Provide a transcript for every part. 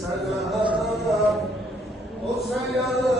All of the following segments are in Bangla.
selam olsun ya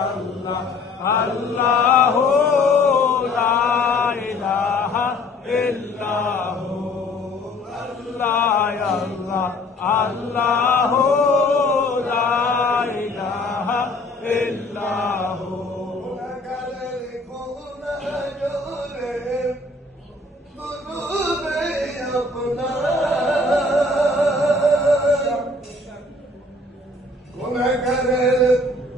Allah Allah